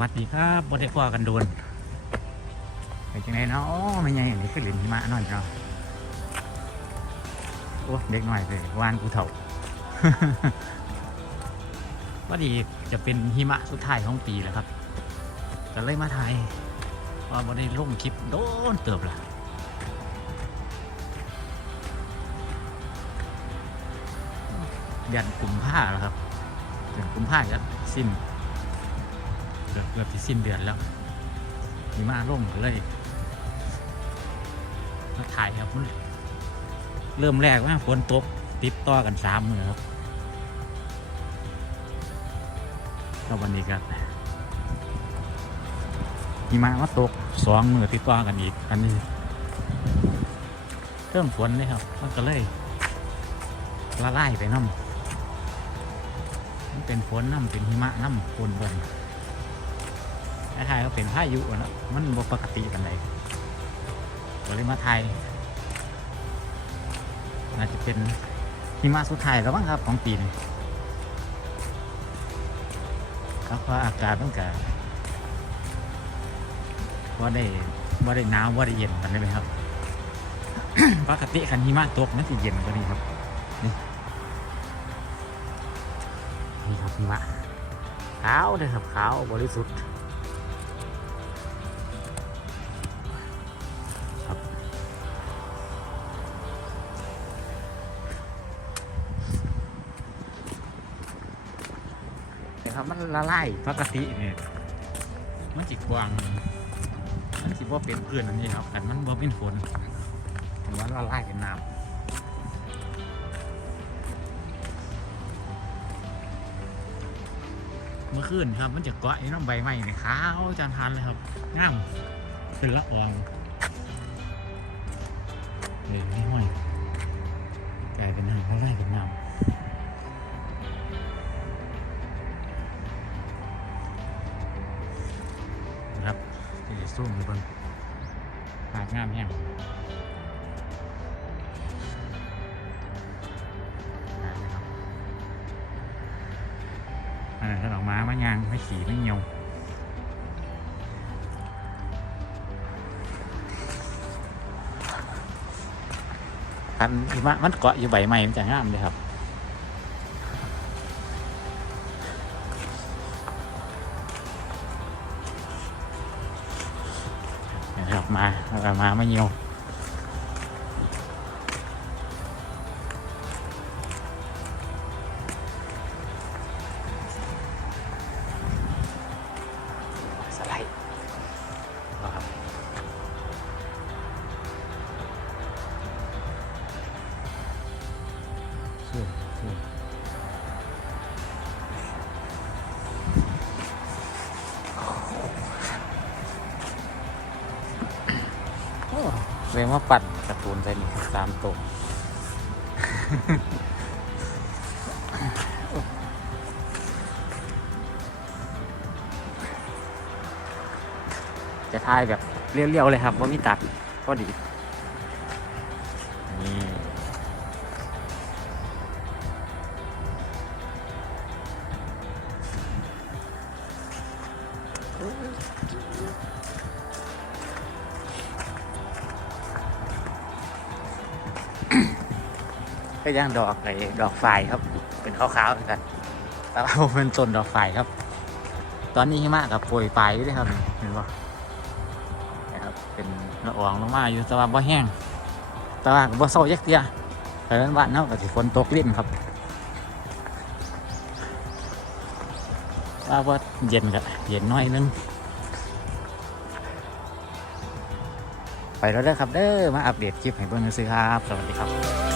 วัสดีครับบ่ได้พอกันโดนไปจังไงเนาะไม่ใหญ่อันนี้คือหรียญหิมะหน่อยเนาะโอ้เด็กหน่อยเลยวานกูเถ่าว่าดีจะเป็นหิมะสุดท้ายของปีแล้วครับก็เลยมาถ่ายว่าบ่ได้ลงคลิปโดนเติบละยันกลุ่มผ้าแล้วครับเดือนกลุ่มผ้าจะสิ้น เกือบเกือบที่สิ้นเดือนแล้วมีมาล่มเลยมาถ่ายครับเริ่มแรกว่าฝนตกติดต่อกันสามมือครับแล้ววันนี้ก็มีมามาตกสองมือติดต่อกันอีก อันนี้เริ่มฝนเลยครับ มันก็เลยละลายไปน้ำมันเป็นฝนน้ำเป็นหิมะน้ำฝนบน คล้ายๆก็เป็นพายุเนะมันบ่ปกติกันเลยก็เลยมาไทยน่าจะเป็นหิมะสุดท้ายแล้วบ้างครับของปีนี้ครับเพราะอากาศต้องการว่าได้ว่าได้หนาวว่าได้เย็นกันได้ไหมครับปกติคันหิมะตกมันจะเย็นกว่านี้ครับนี่นี่ครับหิมะขาวเลยครับขาวบริสุทธิ์ ครับมันละลายปกติเนี่ยมันจิกวาง มันจิว่าเป็นเพื่อนอันนี้ครับแต่มันบ่เป็นฝนแต่ว่าละลายเป็นน้ำเมื่อคืนครับ มันจะเกาะไอ้น้ำใบไม้เนี่ยขาวจานทานเลยครับงามเป็นละอองเลยไม่ห้อยกลายเป็นน้ำละลายเป็นน้ำ ที่จะสู้มือเบิ้งหาดงามแห้งอันนั้นถ้าออกมาม่ยางไม่ขี่ไม่เหี่ยวอันมะมันเกาะอยู่ใบไม้มันจะงามเลยครับ นะครับมา เรียกว่าปั่นกร์ตูนใจหนึ่งสามตัวจะทายแบบเรียวๆเลยครับว่ามีตัดก็ดีนี่ ก็ย่างดอกไอ้ดอกไฟครับ เป็นขาวๆเหมือนกันแต่ว่าผมเป็นต้นดอกไฟครับ ตอนนี้หิมะกับโปรยปลายด้วยครับเห็นปะนะครับ เป็นละอองลงมาอยู่แต่ว่าบ่แห้งแต่ว่าบ่เศร้ายักเตี้ยแต่นั้นบ้านเนาะก็สิฝนตกลิ้นครับว่าว่าเย็นก็เย็นน้อยนึงไปแล้วเด้อครับเด้อมาอัปเดตคลิปให้เพื่อนซื้อครับ สวัสดีครับ